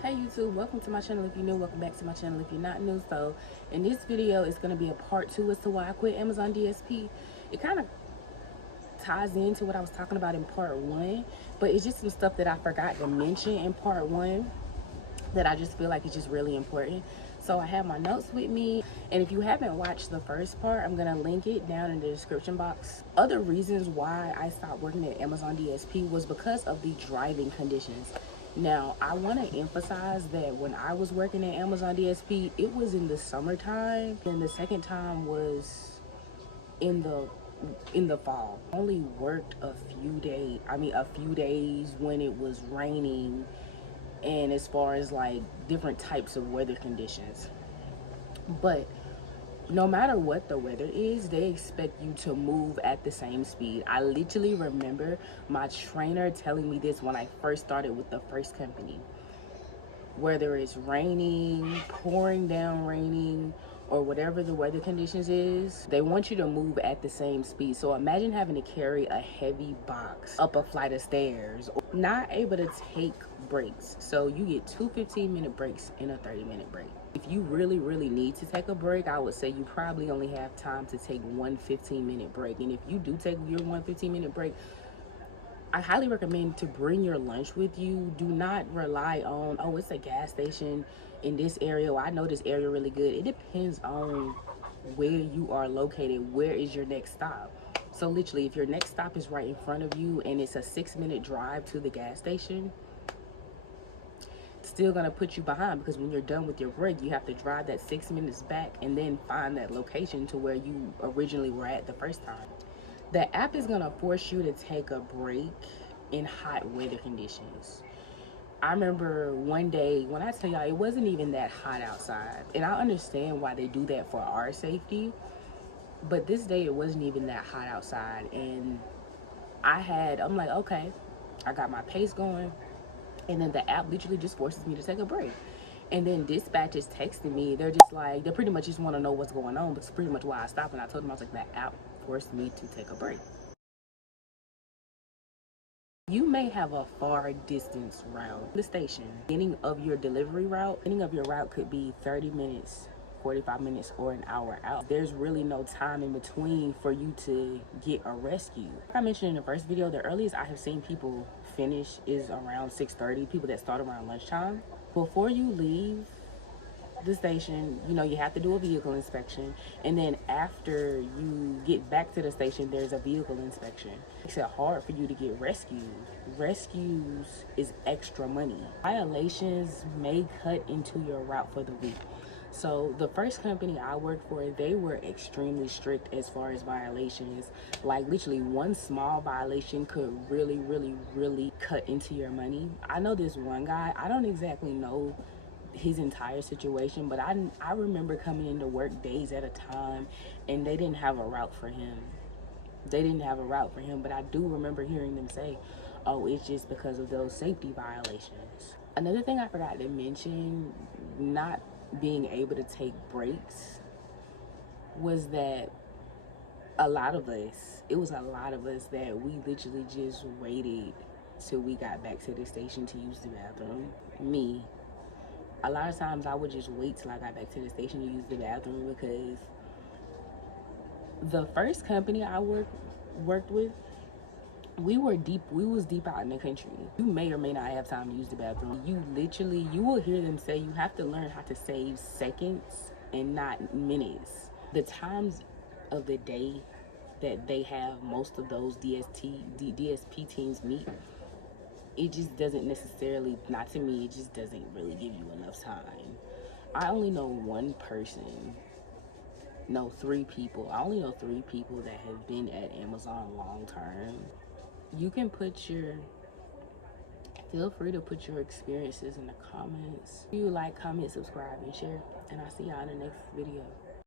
Hey YouTube, welcome to my channel if you're new, welcome back to my channel if you're not new. So in this video it's going to be a part 2 as to why I quit Amazon DSP. It kind of ties into what I was talking about in part 1, but it's just some stuff that I forgot to mention in part 1 that I just feel like it's just really important. So I have my notes with me, and if you haven't watched the first part, I'm gonna link it down in the description box. Other reasons why I stopped working at Amazon DSP was because of the driving conditions. Now I want to emphasize that when I was working at Amazon DSP, it was in the summertime, and the second time was in the fall. I only worked a few days when it was raining, and as far as like different types of weather conditions. But no matter what the weather is, they expect you to move at the same speed. I literally remember my trainer telling me this when I first started with the first company. Whether it's raining, pouring down raining, or whatever the weather conditions is, they want you to move at the same speed. So imagine having to carry a heavy box up a flight of stairs, not able to take breaks. So you get two 15-minute breaks and a 30-minute break. If you really need to take a break, I would say you probably only have time to take one 15-minute break. And if you do take your one 15-minute break, I highly recommend to bring your lunch with you. Do not rely on, oh, it's a gas station in this area. Well, I know this area really good. It depends on where you are located. Where is your next stop? So literally, if your next stop is right in front of you and it's a 6-minute drive to the gas station, it's still gonna put you behind, because when you're done with your break, you have to drive that 6 minutes back and then find that location to where you originally were at the first time. The app is gonna force you to take a break in hot weather conditions. I remember one day, when I tell y'all, it wasn't even that hot outside, and I understand why they do that for our safety, but this day it wasn't even that hot outside, and I'm like, okay, I got my pace going, and then the app literally just forces me to take a break. And then dispatch is texting me. They're just like, they pretty much just want to know what's going on, but it's pretty much why I stopped. And I told them, I was like, that app forced me to take a break. You may have a far distance route. The station, beginning of your delivery route, beginning of your route could be 30 minutes, 45 minutes, or an hour out. There's really no time in between for you to get a rescue. Like I mentioned in the first video, the earliest I have seen people finish is around 6:30, people that start around lunchtime. Before you leave the station, you have to do a vehicle inspection, and then after you get back to the station, there's a vehicle inspection. It makes it hard for you to get rescues is extra money. Violations may cut into your route for the week. So the first company I worked for, they were extremely strict as far as violations. Like literally one small violation could really cut into your money. I know this one guy, I don't exactly know his entire situation, but I remember coming into work days at a time and they didn't have a route for him. But I do remember hearing them say, oh, it's just because of those safety violations. Another thing I forgot to mention, not being able to take breaks, was that it was a lot of us that we literally just waited till we got back to the station to use the bathroom. Me, a lot of times I would just wait till I got back to the station to use the bathroom, because the first company I worked with, we was deep out in the country. You may or may not have time to use the bathroom. You will hear them say you have to learn how to save seconds and not minutes. The times of the day that they have most of those DSP teams meet, it just doesn't necessarily, not to me, it just doesn't really give you enough time. I only know one person, no, three people. I only know three people that have been at Amazon long term. You can feel free to put your experiences in the comments. If you like, comment, subscribe, and share, and I'll see y'all in the next video.